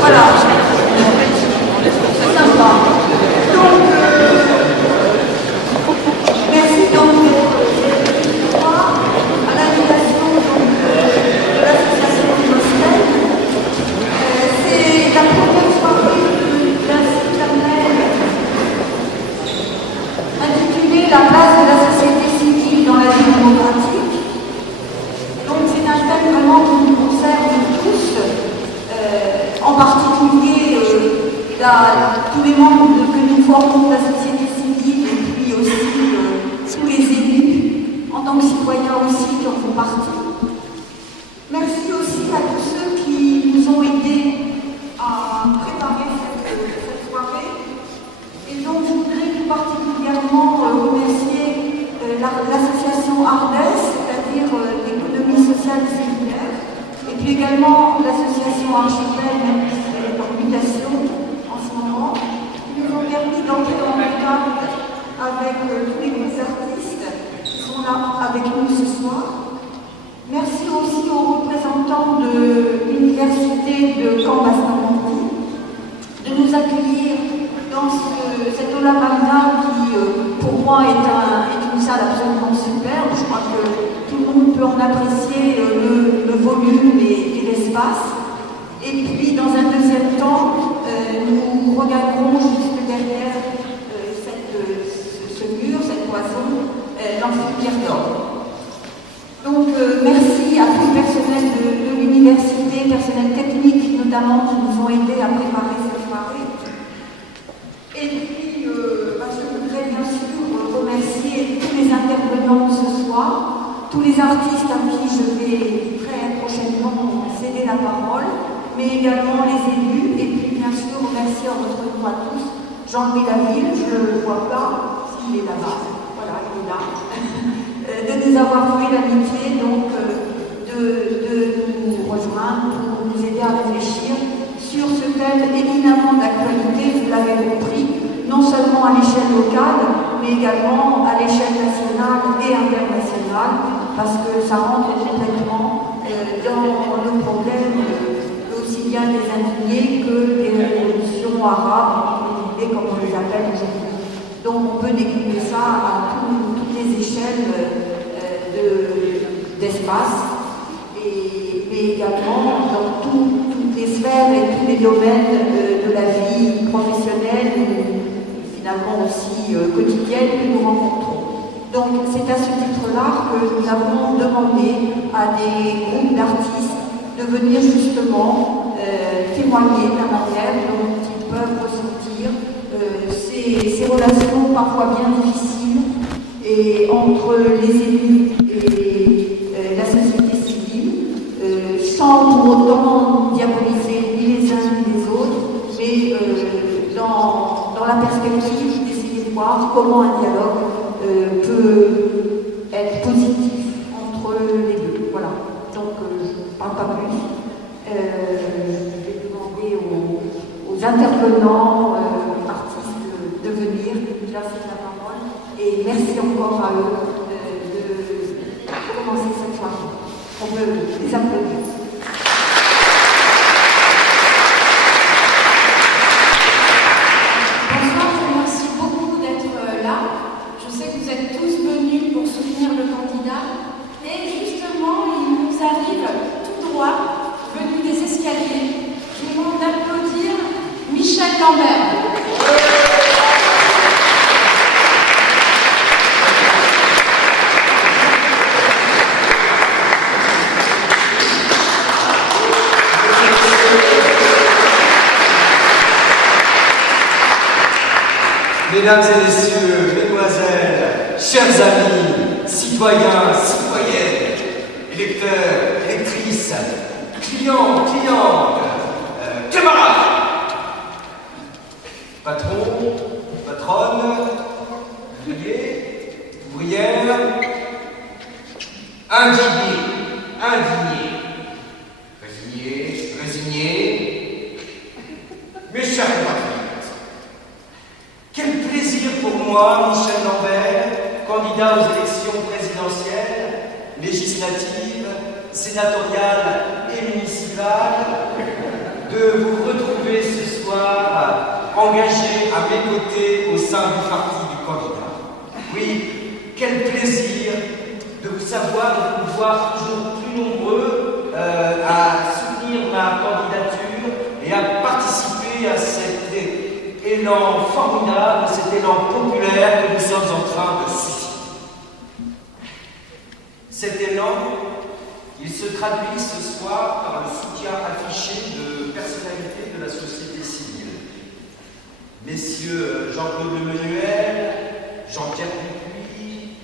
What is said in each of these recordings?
Voilà, c'est sympa. Donc, merci donc à l'invitation de l'association Moselle. C'est la première soirée d'un site internet intitulé La place de la société civile dans la vie démocratique. Donc c'est un thème vraiment qui nous concerne tous, en particulier tous les membres que nous formons de la société civile et puis aussi tous les élus, en tant que citoyens aussi qui en font partie. Merci aussi à tous ceux qui nous ont aidés à préparer cette soirée. Et donc je voudrais tout particulièrement remercier l'association ARDES, c'est-à-dire l'économie sociale et séculaire, et puis également l'association Archipel, même si elle est en mutation en ce moment, qui nous ont permis d'entrer en contact avec tous les grands artistes qui sont là avec nous ce soir. Merci aussi aux représentants de l'université de Caen-Basse-Normandie de nous accueillir dans cette aula magna qui, pour moi, est une salle absolument superbe. Je crois que tout le monde peut en apprécier le volume et l'espace. Et puis, dans un deuxième temps, nous regagnerons juste derrière ce mur, cette cloison, l'amphithéâtre d'or. Donc, merci à tout le personnel de l'université, personnel technique notamment, qui nous ont aidés à préparer cette soirée. Et puis, je voudrais bien sûr remercier tous les intervenants ce soir, tous les artistes à qui je vais très prochainement céder la parole, mais également les élus, et puis bien sûr remercier en votre nom à tous Jean-Louis Laville, je ne le vois pas, s'il est là-bas, voilà, il est là, de nous avoir fait l'amitié donc de nous rejoindre pour nous aider à réfléchir sur ce thème éminemment d'actualité, vous l'avez compris, non seulement à l'échelle locale, mais également à l'échelle nationale et internationale, parce que ça rentre complètement dans le problème aussi bien des indignés que des révolutions arabes, et comme on les appelle aujourd'hui. Donc on peut décliner ça à toutes les échelles d'espace, mais également dans toutes les sphères et tous les domaines de la vie professionnelle et finalement aussi quotidienne que nous rencontrons. Donc c'est à ce titre-là que nous avons demandé à des groupes d'artistes de venir justement témoigner de la manière dont ils peuvent ressentir ces relations parfois bien difficiles et entre les élus et la société civile, sans pour autant diaboliser ni les uns ni les autres, mais dans la perspective d'essayer de voir comment un dialogue peut être positif entre les deux. Voilà. Donc je ne parle pas plus. Je vais demander aux intervenants, artistes, de venir, de placer la parole. Et merci encore à eux de commencer cette soirée. On peut les applaudir. Bonsoir, je vous remercie beaucoup d'être là. Je sais que vous êtes tous venus pour soutenir le candidat. Et justement, il nous arrive tout droit, venu des escaliers. Je vous demande d'applaudir Michel Lambert. Mesdames et messieurs, mesdemoiselles, chers amis, citoyens, citoyennes, électeurs, électrices, clients, clientes, camarades, patrons, patronnes, ouvriers, ouvrières, indignés, indignés, résignés, résignés, mes chers compatriotes. Quel plaisir pour moi, Michel Lambert, candidat aux élections présidentielles, législatives, sénatoriales et municipales, de vous retrouver ce soir engagés à mes côtés au sein du parti du candidat. Oui, quel plaisir de vous savoir et de vous voir toujours plus nombreux à soutenir ma candidature et à participer à cet élan formidable, cet élan populaire que nous sommes en train de susciter. Cet élan, il se traduit ce soir par le soutien affiché de personnalités de la société civile. Messieurs Jean-Claude Lemenuel, Jean-Pierre Dupuis,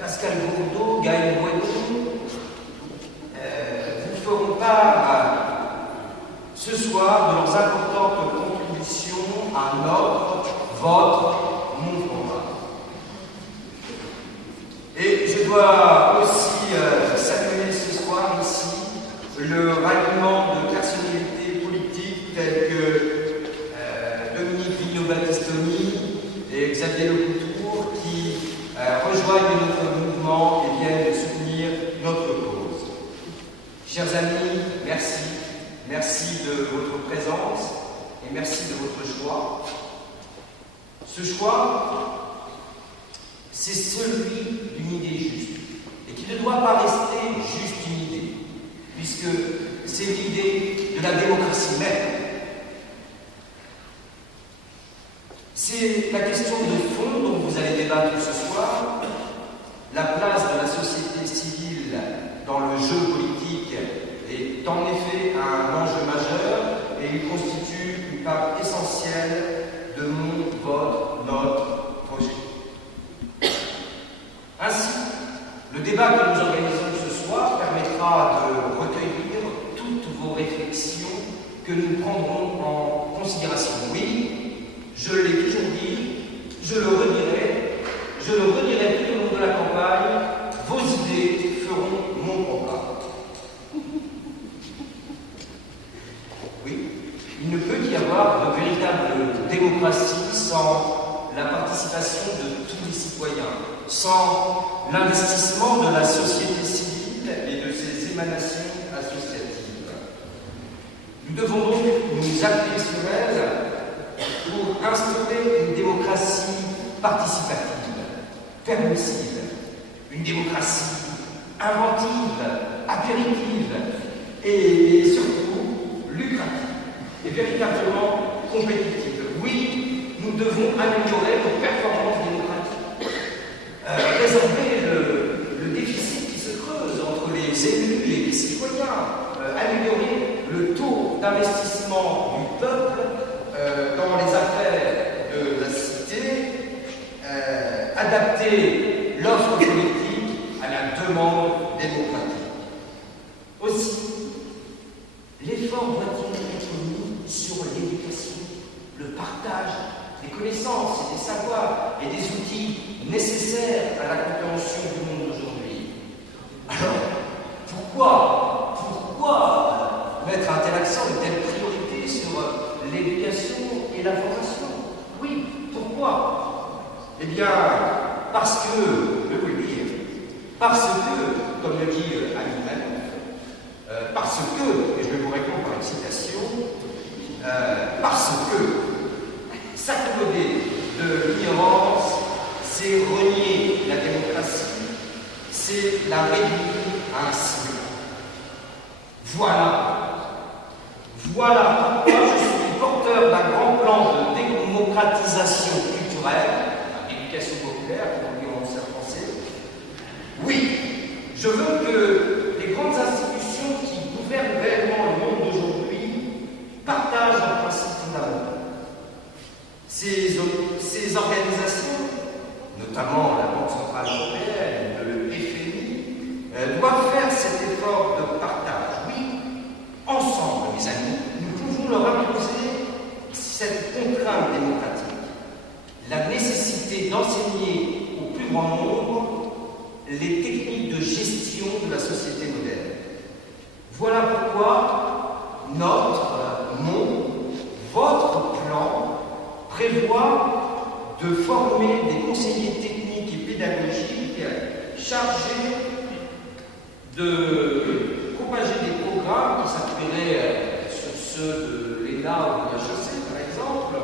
Pascal Bourdeau, Gaël Boileau, vous feront part ce soir de leurs importantes contributions à notre, votre, mon combat. Et je dois aussi saluer ce soir ici le ralliement de personnalités politiques telles que Dominique Vigneault-Battistoni et Xavier Lecoutour qui rejoignent notre mouvement et viennent soutenir notre cause. Chers amis, merci. Merci de votre présence et merci de votre choix. Ce choix, c'est celui d'une idée juste et qui ne doit pas rester juste une idée, puisque c'est l'idée de la démocratie même. C'est la question de fond dont vous allez débattre ce soir. La place de la société civile dans le jeu politique est en effet un enjeu majeur et il constitue une part essentielle de mon, votre, notre projet. Ainsi, le débat que nous organisons ce soir permettra de recueillir toutes vos réflexions que nous prendrons en considération. Oui, je l'ai toujours dit, je le redirai tout au long de la campagne, vos idées feront mon programme. Oui, il ne peut y avoir de véritable démocratie sans la participation de tous les citoyens, sans l'investissement de la société civile et de ses émanations associatives. Nous devons donc nous appuyer sur elle pour instaurer une démocratie participative, permissive, une démocratie inventive, appéritive et surtout lucrative et véritablement compétitive. Oui, nous devons améliorer nos performances démocratiques, résorber le déficit qui se creuse entre les élus et les citoyens, améliorer le taux d'investissement du peuple dans les affaires de la cité, adapter l'offre politique à la demande démocratique. Aussi, l'effort doit-il être mis sur l'éducation, le partage des connaissances et des savoirs et des outils nécessaires à la compréhension du monde d'aujourd'hui. Alors, pourquoi mettre un tel accent, une telle priorité sur l'éducation et la formation? Oui, pourquoi? Eh bien, parce que, comme le dit Annie Manoff, parce que, et je vais vous répondre par une citation, parce que s'accommoder de l'ignorance, c'est renier la démocratie, c'est la réduire à un signe. Voilà pourquoi je suis porteur d'un grand plan de démocratisation culturelle, éducation populaire, pour le dire en français. Oui, je veux que les grandes institutions qui gouvernent réellement le monde d'aujourd'hui partagent un principe fondamental. Ces organisations, notamment la Banque Centrale Européenne, le FMI, doivent faire cet effort de partage. Oui, ensemble, mes amis, nous pouvons leur imposer cette contrainte démocratique, la nécessité d'enseigner au plus grand nombre les techniques de gestion de la société moderne. Voilà pourquoi votre plan prévoit de former des conseillers techniques et pédagogiques chargé de propager des programmes qui s'appuieraient sur ceux de l'ENA ou de HEC, par exemple,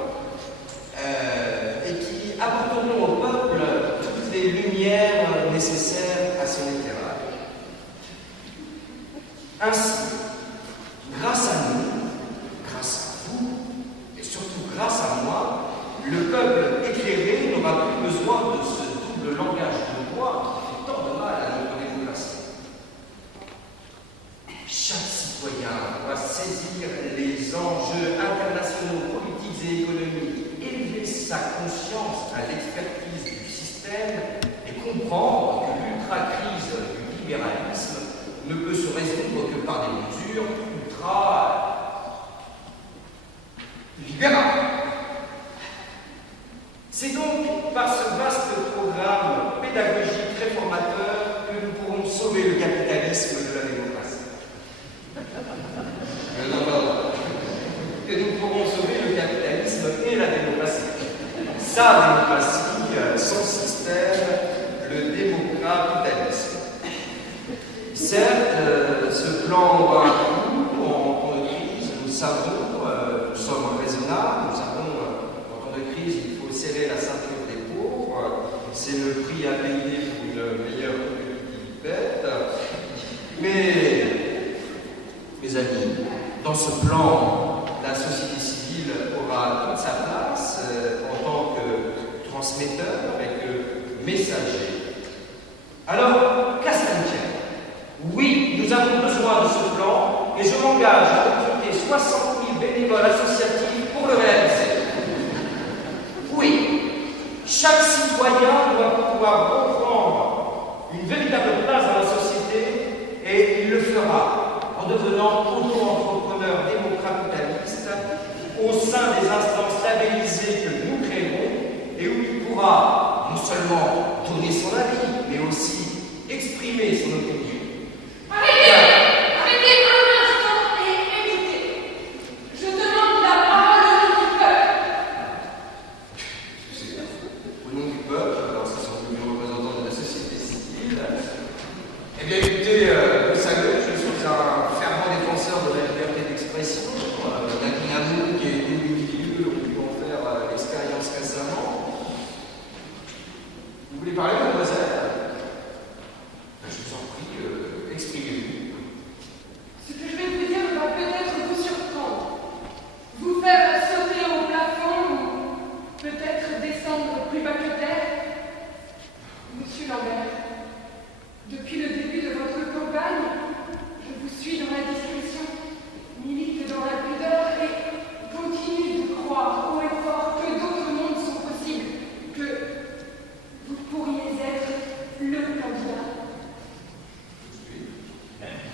et qui apporteront au peuple toutes les lumières nécessaires à son éclairage. Ainsi, grâce à nous, grâce à vous, et surtout grâce à moi, le peuple éclairé n'aura plus besoin de ce double langage de voix qui fait tant de mal à notre démocratie. Chaque citoyen doit saisir les enjeux internationaux, politiques et économiques, élever sa conscience à l'expertise du système et comprendre que l'ultra-crise du libéralisme ne peut se résoudre que par des mesures ultra-libérales. C'est donc par ce vaste programme pédagogique réformateur que nous pourrons sauver le capitalisme de la démocratie. Que nous pourrons sauver le capitalisme et la démocratie. Sa démocratie, son système, le démocratisme. Certes, ce plan aura un coût en temps de crise, nous savons, nous sommes raisonnables, nous savons qu'en temps de crise, il faut serrer la ceinture des pauvres, c'est le prix à payer pour une meilleure productivité. Mais, mes amis, dans ce plan, la société civile aura toute sa place en tant que transmetteur et que messager. Alors, qu'à cela ne tienne, oui, nous avons besoin de ce plan et je m'engage à recruter 60 000 bénévoles associatifs pour le réaliser. Oui, chaque citoyen doit pouvoir reprendre une véritable place dans la société et il le fera en devenant auto-entrepreneur démocratique au sein des instances labellisées que nous créerons et où il pourra non seulement donner son avis, mais aussi exprimer son opinion. Arrêtez un instant et écoutez. Je demande la parole au nom du peuple. Au nom du peuple, alors ce sont les représentants de la société civile. Eh bien écoutez, vous savez, je suis un fervent défenseur de la liberté d'expression. Nakin qui a été du milieu, on peut en faire l'expérience récemment. Vous voulez parler, mademoiselle? Je vous en prie, exprimez-vous. Ce que je vais vous dire va peut-être vous surprendre, vous faire sauter au plafond ou peut-être descendre plus bas que terre. Monsieur Lambert, depuis le début de votre campagne, je vous suis dans la discrétion, milite dans la pudeur et continue de croire haut et fort que d'autres mondes sont possibles, que vous pourriez être le candidat.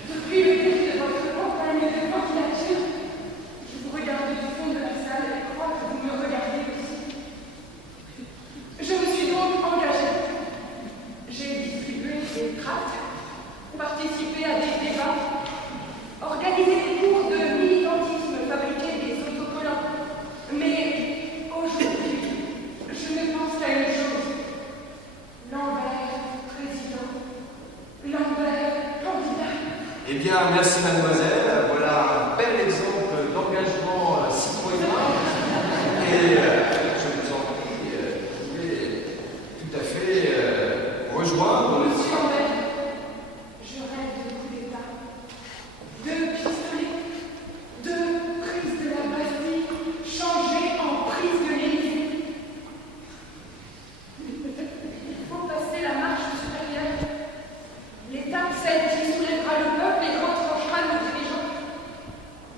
Depuis le début de votre campagne de candidature, je vous regarde du fond de la salle et crois que vous me regardez aussi. Je me suis donc engagée. J'ai distribué des tracts, participé à des débats, organisé des cours de militantisme, fabriqué des autocollants. Mais aujourd'hui, je ne pense qu'à une chose. Lambert, président. Lambert, candidat. Eh bien, merci mademoiselle. Voilà un bel exemple d'engagement citoyen. Et je vous en prie, vous pouvez tout à fait rejoindre. Monsieur Lambert, je rêve de coup d'État, de pistolet, de prise de la Bastille, changée en prise de l'Élysée. Il faut passer la marche supérieure. L'étape, celle qui soulèvera le peuple et retranchera nos dirigeants.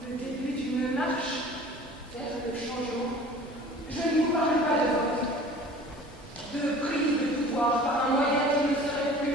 Le début d'une marche vers le changement. Je ne vous parle pas de vote, de prise de pouvoir par un moyen qui ne serait plus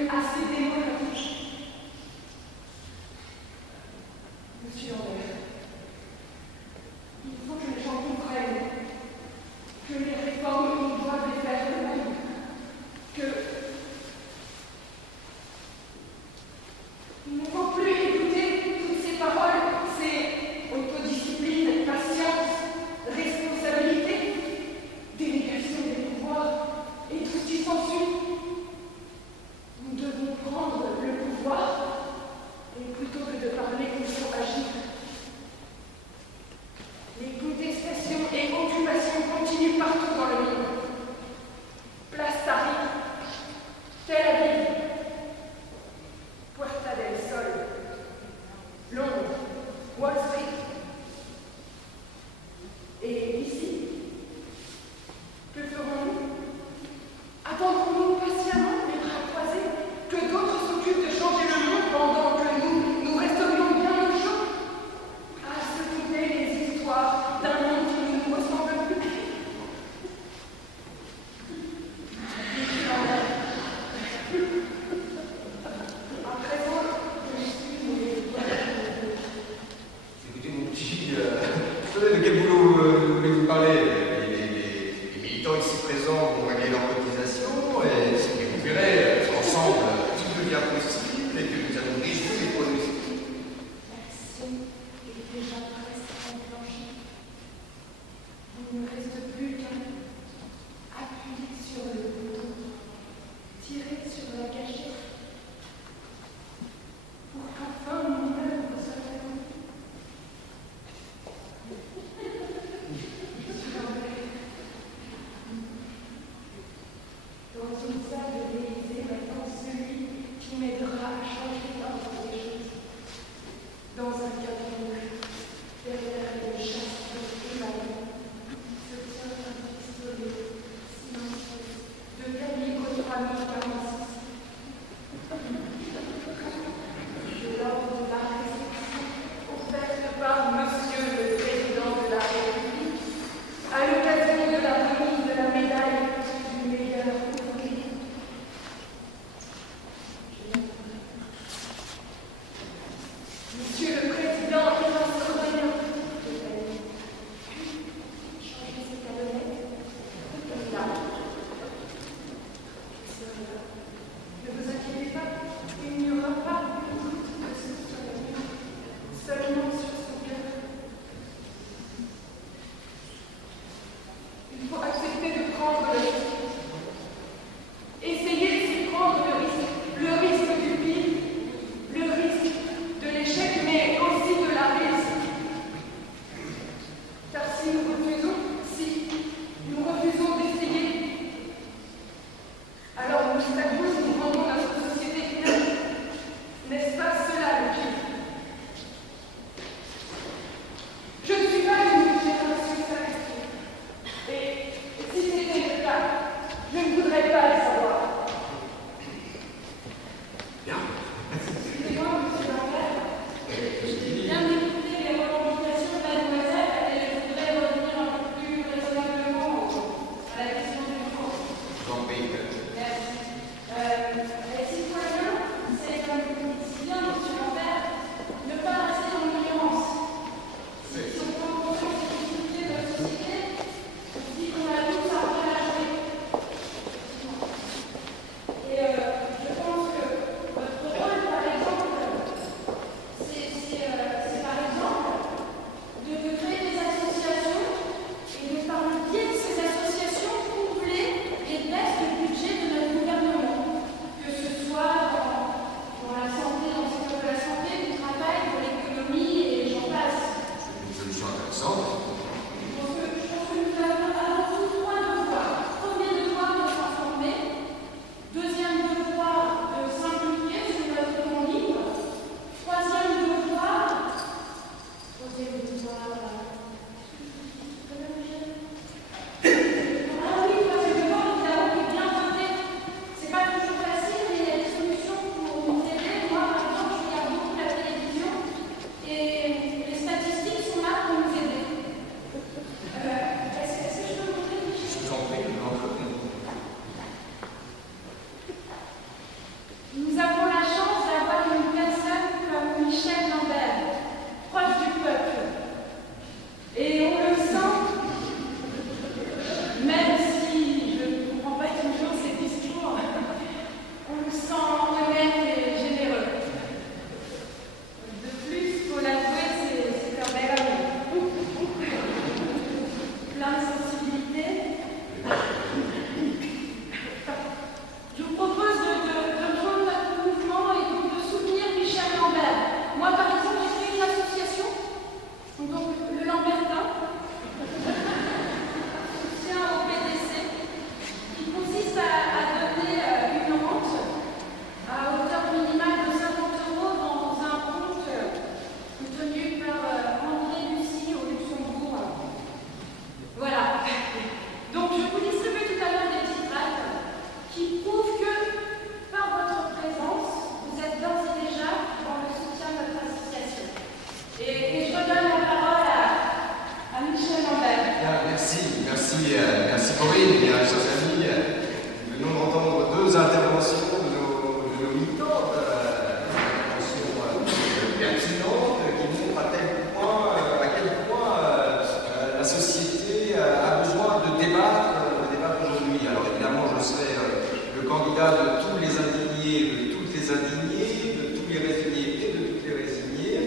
indignés, de tous les résignés et de toutes les résignées.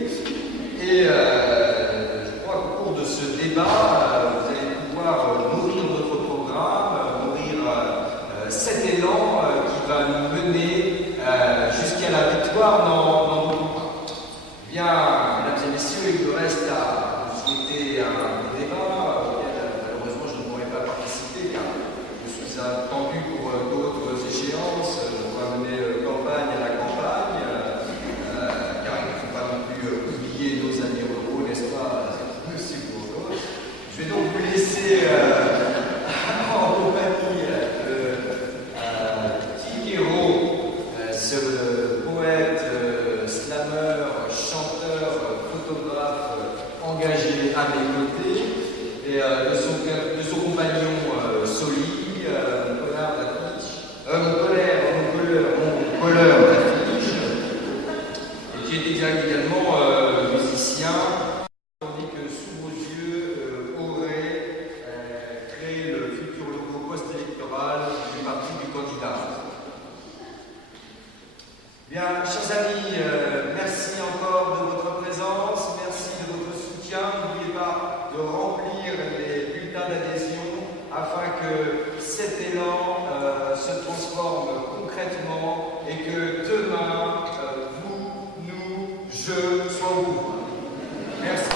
Et je crois qu'au cours de ce débat, vous allez pouvoir nourrir notre programme, nourrir cet élan qui va nous mener jusqu'à la victoire dans nos combats. Eh bien, mesdames et messieurs, il me reste à vous souhaiter un débat auquel malheureusement je ne pourrai pas participer car je suis attendu pour d'autres échéances. On va mener campagne à la campagne, car il ne faut pas non plus oublier nos amis ruraux, n'est-ce pas, monsieur Bourgeois. Je vais donc vous laisser en compagnie de Tikero, ce poète, slameur, chanteur, photographe engagé à mes côtés, et de son compagnon Soli, mon colleur d'affiche, et qui était également musicien, tandis que sous vos yeux aurait créé le futur logo post-électoral du parti du candidat. Bien, chers amis, merci encore de votre présence, merci de votre soutien. N'oubliez pas de remplir les bulletins d'adhésion afin que cet élan se transforme concrètement et que demain, vous, nous, je sois au pouvoir. Merci.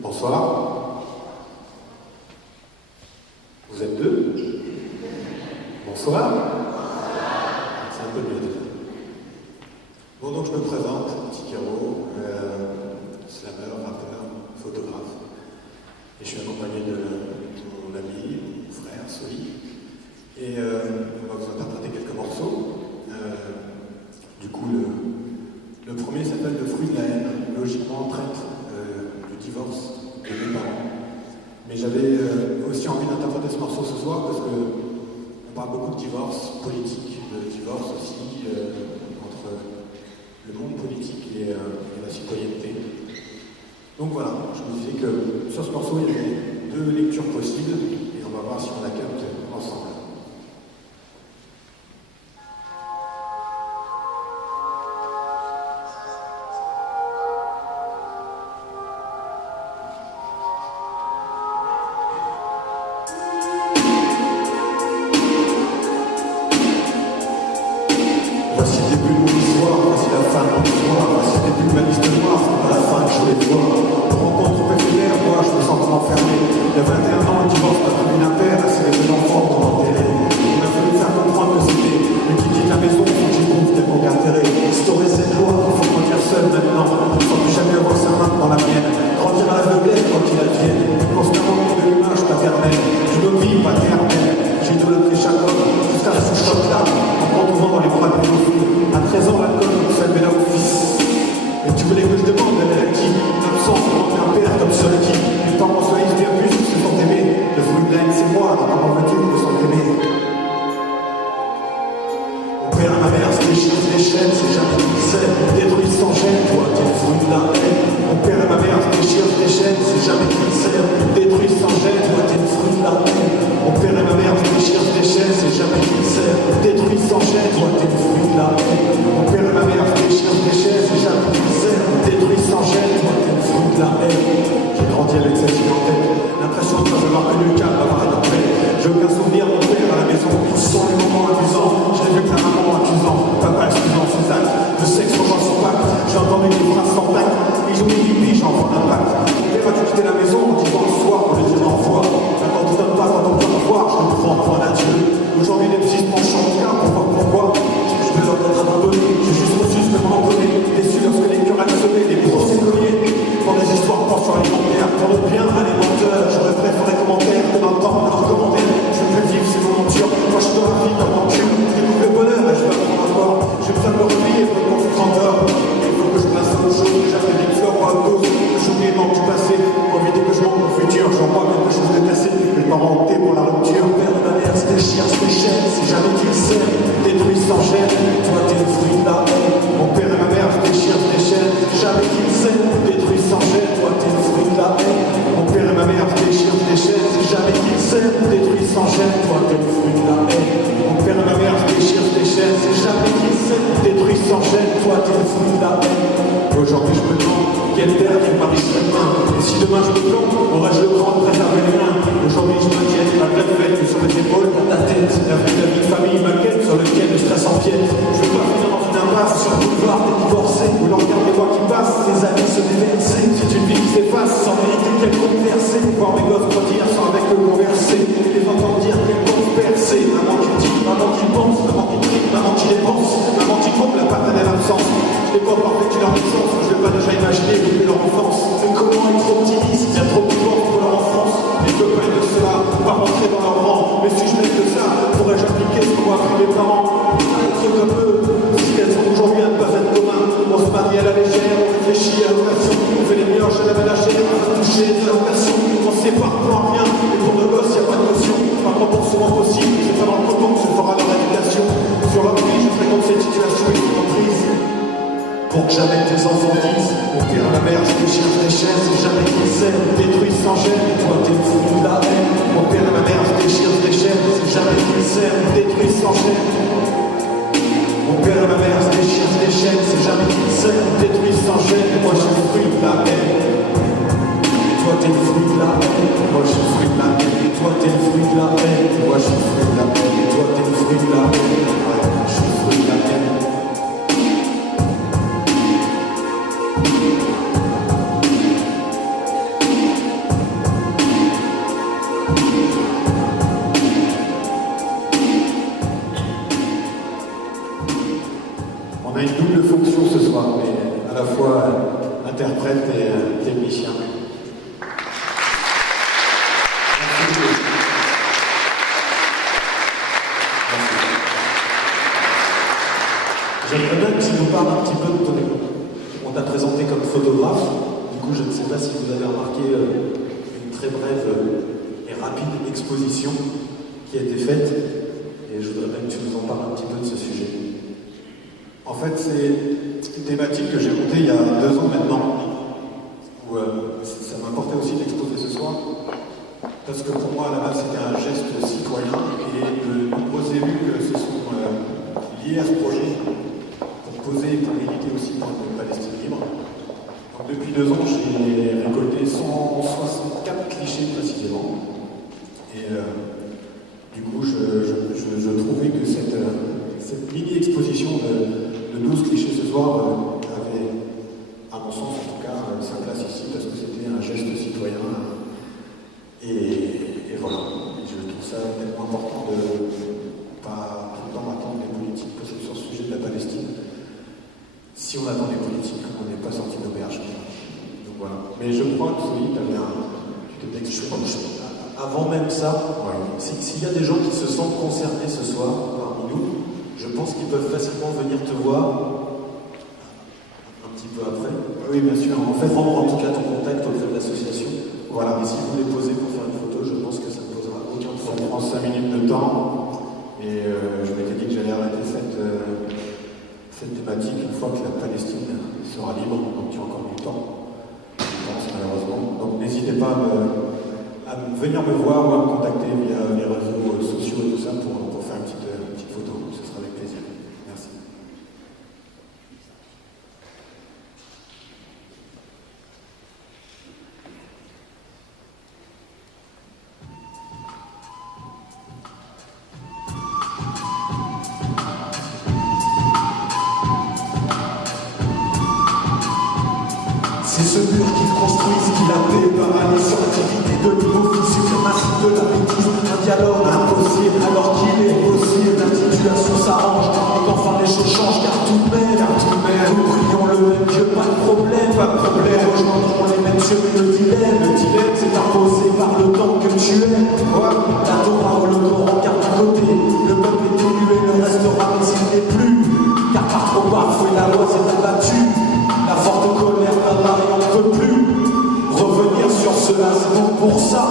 Bonsoir. Vous êtes deux? Bonsoir. C'est un peu mieux. Bon, donc je me présente, Tikero, slammer, rappeur, photographe. Et je suis accompagné de mon ami, mon frère, Soli. Et on va vous interpréter quelques morceaux. Du coup, le premier s'appelle Le fruit de la haine. Logiquement, traite du divorce de mes parents. Mais j'avais aussi envie d'interpréter ce morceau ce soir parce qu'on parle beaucoup de divorce politique, de divorce aussi entre le monde politique et la citoyenneté. Donc voilà, je me disais que sur ce morceau, il y avait deux lectures possibles et on va voir si on la capte ensemble. Papa excusant ses actes, le sexe rejoint son pacte, j'ai entendu des phrases sans tact. abandonné, j'ai juste reçu ce moment donné, déçu lorsque les cœurs actionnés, les procès colliers, pour des histoires penchant alimentaires, pour le bien alimentaire, je préfère les commentaires de ma part, leurs commentaires, je veux vivre ces moments durs, moi je suis dans la vie comme dans le cul, je découvre le bonheur et je vais apprendre à voir, j'ai besoin de me replier pour me confronter en dehors, il faut que je passe à autre chose, que j'avais des fleurs à dose, que j'oublie le manque du passé, pour éviter que je manque au futur, j'en vois quelque chose de cassé, que mes parents ont opté pour la rupture, père de ma mère, c'est des chiens, c'est des chaînes, c'est jamais qu'ils s'aiment, détruits sans gêne, toi t'es le fruit de la haine, mon père et ma mère, c'est des chiens, c'est des chaînes, c'est jamais qu'ils s'aiment, détruits sans gêne, toi t'es le fruit de la haine, mon père et ma mère, c'est des chiens, c'est des chaînes, c'est jamais qu'ils s'aiment, détruits sans gêne, toi t'es le fruit de la haine, mon père et ma mère, c'est des chiens, c'est des chaînes, c'est jamais qu'ils s'aiment, détruits sans gêne, toi t'es le fruit de la haine. Aujourd'hui je me demande quel père, quel mari serait demain, et si demain je me plante, aurais-je le cran de préserver les miens. Aujourd'hui je m'inquiète, malgré le fait que sur mes épaules, ta tête, la vie de famille m'inquiète, sur lequel le stress empiète. Je veux pas finir dans une impasse, sur le boulevard des divorcés, où l'on regarde les mois qui passent, ses amis se déverser. C'est une vie qui s'efface, sans mériter quelconque versée. Voir mes gosses grandir sans avec eux converser, les entendre dire qu'elles pensent percer. Maman qui dit, maman qui pense, maman qui crie, maman qui dépense, maman qui compte la paternelle absence. Je n'ai pas encore vécu leur naissance, je vais pas déjà imaginer vivre leur enfance. Mais comment être optimiste, bien trop vivant pour leur enfance. Les copains de cela, pas rentrer dans leur rang. Mais si je n'ai que ça, pourrais-je appliquer ce qu'ont appris mes parents? À être comme eux, si elles sont aujourd'hui à ne pas être commun. On se marie à la légère, on réfléchit à l'occasion. On fait les mioches à la ménagère, on va toucher des allocations. On se sépare pour en rien, et pour nos gosses, y a pas de notion. Par remboursement possible, c'est pas dans le coton que se fera leur éducation. Sur leur vie, je fréquente cette situation et une reprise. Pour que jamais tes enfants disent, mon père et ma mère, je déchire des chaises, et jamais qu'ils s'aiment, détruisent sans gêne, et toi t'es le fruit de la haine. Mon père et ma mère, je déchire des chaises, et jamais qu'ils s'aiment, détruisent sans gêne. Mon père et ma mère, je déchire des chaises, et jamais qu'ils s'aiment, détruisent sans gêne, et moi je suis le fruit de la haine. Et toi t'es le fruit de la haine, moi je suis le fruit de la haine, et toi t'es le fruit de la haine, moi je suis le fruit de la haine, et toi t'es le fruit de la haine, ouais, je suis le fruit de la haine. On a une double fonction ce soir, mais à la fois interprète et technicien. J'aimerais bien que tu nous parles un petit peu de ton école. On t'a présenté comme photographe, du coup je ne sais pas si vous avez remarqué une très brève et rapide exposition qui a été faite, et je voudrais bien que tu nous en parles un petit peu de ce sujet. En fait, c'est une thématique que j'ai montée il y a 2 ans maintenant, où ça m'importait aussi d'exposer ce soir, parce que pour moi, à la base, c'était un geste citoyen, et de nombreux élus se sont liés à ce projet pour poser et pour militer aussi pour une Palestine libre. Donc, depuis 2 ans, j'ai récolté 164 clichés précisément, et du coup, je trouvais que cette mini-exposition de 12 clichés ce soir avait, à mon sens en tout cas, sa place ici parce que c'était un geste citoyen. Et voilà, je trouve ça tellement important de pas tout le temps attendre les politiques parce que sur ce sujet de la Palestine, si on attend les politiques, on n'est pas sorti d'auberge. Donc voilà. Mais je crois que oui, tu avais tu t'es exprimé. Avant même ça, ouais. S'il y a des gens qui se sentent concernés ce soir parmi nous, je pense qu'ils peuvent facilement venir te voir un petit peu après. Oui, bien sûr. En fait, prendre en tout cas ton contact auprès de l'association. Voilà. Et si vous voulez poser pour faire une photo, je pense que ça ne posera aucun problème. Ça prend 5 minutes de temps. Et je m'étais dit que j'allais arrêter cette thématique une fois que la Palestine sera libre. Donc il y a encore du temps, je pense, malheureusement. Donc n'hésitez pas à venir me voir ou à me contacter via les réseaux sociaux et tout ça pour faire une petite photo. Ce sera avec plaisir. Merci. C'est ce mur qu'ils construisent qui la paix paralyse l'activité de l'hypophile suprématie de la bêtise. Un dialogue impossible alors qu'il est possible. La situation s'arrange et qu'enfin les les choses changent car tout mène, nous prions le même Dieu, pas de problème, rejoindrons les mêmes cieux, mais le dilemme c'est imposé par le temps que tu aimes. La Torah ou le Coran car d'un côté, le peuple est élu et ne restera mais s'il n'est plus, car par trop parfois la loi s'est abattue, la forte colère d'Allah n'en peut plus. Revenir sur cela, c'est donc pour ça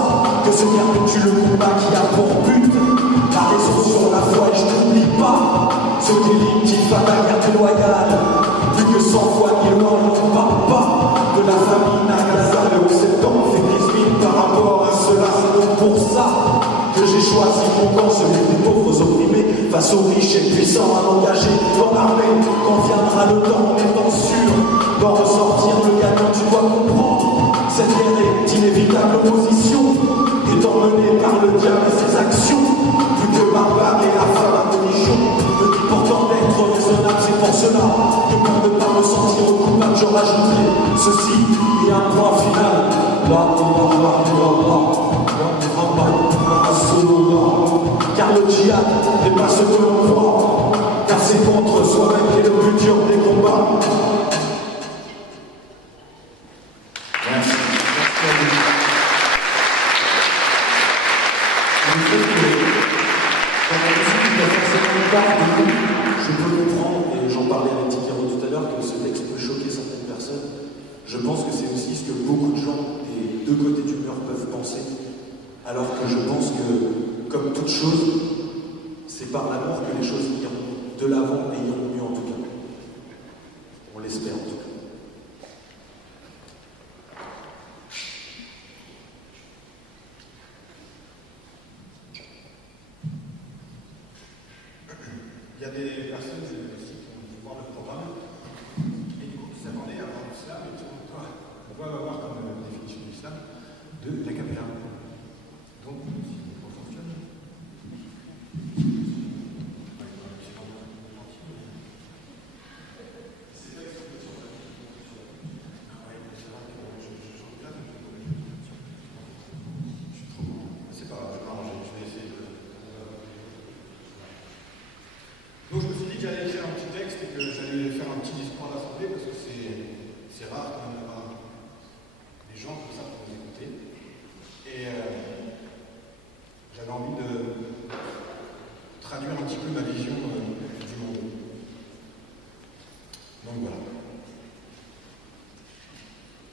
que se perpétue le combat qui a pour but la raison sur la foi, et je n'oublie pas ce qui lit qui va la guerre déloyale. Plus que 100 fois ni loin, on ne parle pas de la famille à Gaza. Le 11 septembre fait 10 000 par rapport à cela. C'est donc pour ça que j'ai choisi mon camp, celui des pauvres opprimés, face aux riches et puissants à l'engager dans l'armée. Quand viendra le temps, en étant sûr d'en ressortir le gagnant, tu dois comprendre. Cette guerre est inévitable opposition, étant menée par le diable et ses actions. Plus que barbare et la fin, la religion me dit pourtant d'être raisonnable. C'est pour cela que pour ne pas me sentir coupable, je rajouterai ceci et un point final. Car le djihad n'est pas ce que l'on croit, car c'est contre soi-même qu'est le but dur des combats. Merci. Merci à vous. Je peux comprendre, et j'en parlais avec Tikero tout à l'heure, que ce texte peut choquer certaines personnes. Je pense que c'est aussi ce que beaucoup de gens des deux côtés du mur peuvent penser. Alors que je pense que, comme toute chose, c'est par l'amour que les choses iront de l'avant et iront mieux en tout cas. On l'espère en tout cas. Il y a des personnes aussi qui vont voir le programme et du coup qui s'attendaient à voir l'islam et qui vont avoir comme définition de l'islam de la capella. Donc, si on fonctionne. C'est pas grave, je vais m'arranger, je vais essayer de. Donc je me suis dit que j'allais écrire un petit texte et que j'allais faire un petit discours à l'Assemblée parce que c'est rare quand même d'avoir des gens comme ça pour nous écouter. Et j'avais envie de traduire un petit peu ma vision du monde. Donc voilà.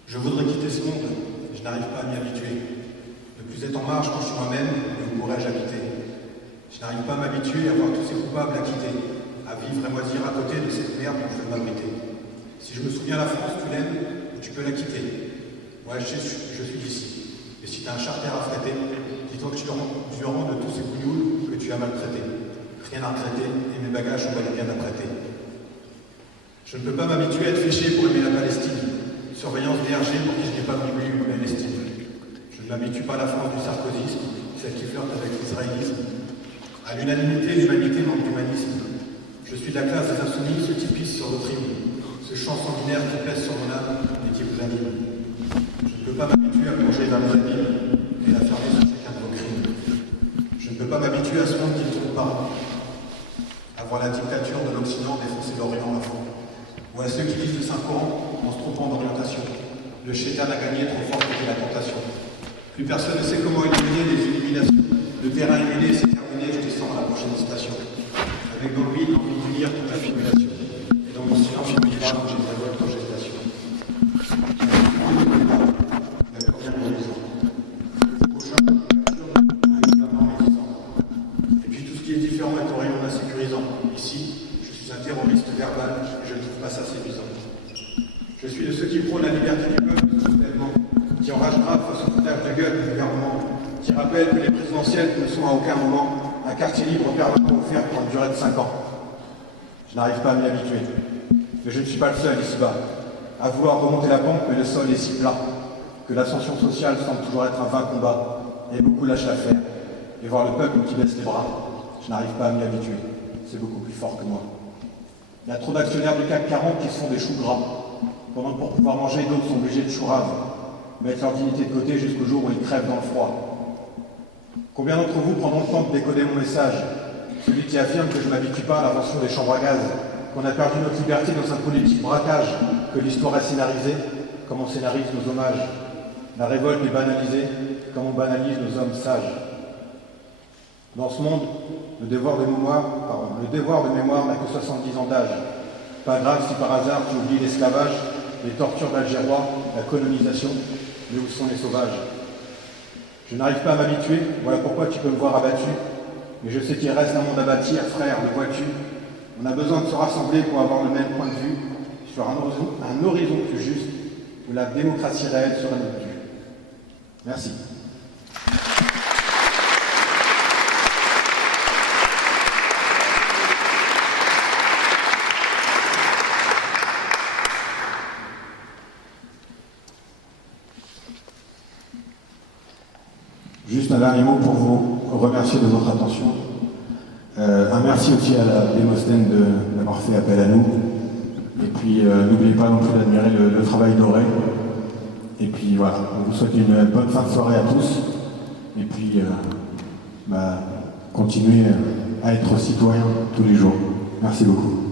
Je voudrais quitter ce monde, je n'arrive pas à m'y habituer. Ne plus être en marche quand je suis moi-même, et où pourrais-je habiter? Je n'arrive pas à m'habituer à voir tous ces coupables à quitter, à vivre et moisir à côté de cette merde dont je veux m'abriter. Si je me souviens la France, tu l'aimes ou tu peux la quitter. Moi, je suis d'ici. Et si tu as un charter à fréter, dis-toi que je te rends de tous ces bouillous que tu as maltraités. Rien à regretter et mes bagages sont bel et bien apprêtés. Je ne peux pas m'habituer à être fiché pour aimer la Palestine. Surveillance VRG pour qui je n'ai pas voulu même estime. Je ne m'habitue pas à la France du sarkozysme, celle qui flirte avec l'israélisme. À l'unanimité, l'humanité manque d'humanisme. Je suis de la classe des insoumis, ceux qui pissent sur votre hymne, ce chant sanguinaire qui pèse sur mon âme et qui vous anime. Je ne peux pas m'habituer à plonger dans les abîmes et à fermer sur chacun de vos crimes. Je ne peux pas m'habituer à ce monde qui ne tourne pas rond, à voir la dictature de l'Occident défoncer l'Orient à fond, ou à ceux qui lisent le Saint-Coran en se trompant d'orientation. Le chétan a gagné trop fort contre la tentation. Plus personne ne sait comment éliminer les illuminations. Le terrain illuminé, c'est terminé, je descends à la prochaine station. Avec dans le vide, l'envie d'unir toute la figulation. Et dans mon silence, il me dira que j'ai une révolte en gestation. La première guérison. Le prochain, et puis tout ce qui est différent est au rayon d'insécurisant. Ici, je suis un terroriste verbal et je ne trouve pas ça séduisant. Je suis de ceux qui prônent la liberté du peuple, soudainement, qui enragent grave face au foutage de gueule du gouvernement, qui rappellent que les présidentielles ne sont à aucun moment un quartier libre permanent offert pour une durée de 5 ans. Je n'arrive pas à m'y habituer. Mais je ne suis pas le seul ici-bas à vouloir remonter la pente, mais le sol est si plat que l'ascension sociale semble toujours être un vain combat, et beaucoup lâchent l'affaire. Et voir le peuple qui baisse les bras, je n'arrive pas à m'y habituer. C'est beaucoup plus fort que moi. Il y a trop d'actionnaires du CAC 40 qui se font des choux gras, pendant que pour pouvoir manger, d'autres sont obligés de chourave, mettre leur dignité de côté jusqu'au jour où ils crèvent dans le froid. Combien d'entre vous prendront le temps de décoder mon message? Celui qui affirme que je ne m'habitue pas à l'invention des chambres à gaz, qu'on a perdu notre liberté dans un politique braquage, que l'histoire est scénarisée, comme on scénarise nos hommages. La révolte est banalisée, comme on banalise nos hommes sages. Dans ce monde, le devoir de mémoire n'a que 70 ans d'âge. Pas grave si par hasard tu oublies l'esclavage, les tortures d'Algérois, la colonisation, mais où sont les sauvages? Je n'arrive pas à m'habituer, voilà pourquoi tu peux me voir abattu, mais je sais qu'il reste un monde à bâtir, frère, le vois-tu? On a besoin de se rassembler pour avoir le même point de vue, sur un horizon plus juste, où la démocratie réelle sera notre due. Merci. Juste un dernier mot pour vous remercier de votre attention. Un merci aussi à la Démosthène d'avoir fait appel à nous. Et puis n'oubliez pas non plus d'admirer le travail d'Auré. Et puis voilà, on vous souhaite une bonne fin de soirée à tous. Et puis continuez à être citoyens tous les jours. Merci beaucoup.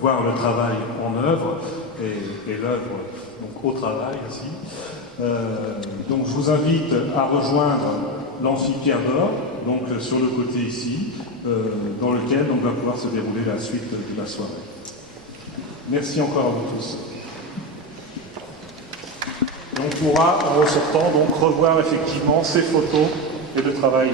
Voir le travail en œuvre et l'œuvre donc au travail aussi. Donc je vous invite à rejoindre l'amphi Pierre d'Or, donc sur le côté ici, dans lequel donc, va pouvoir se dérouler la suite de la soirée. Merci encore à vous tous. On pourra en ressortant donc revoir effectivement ces photos et le travail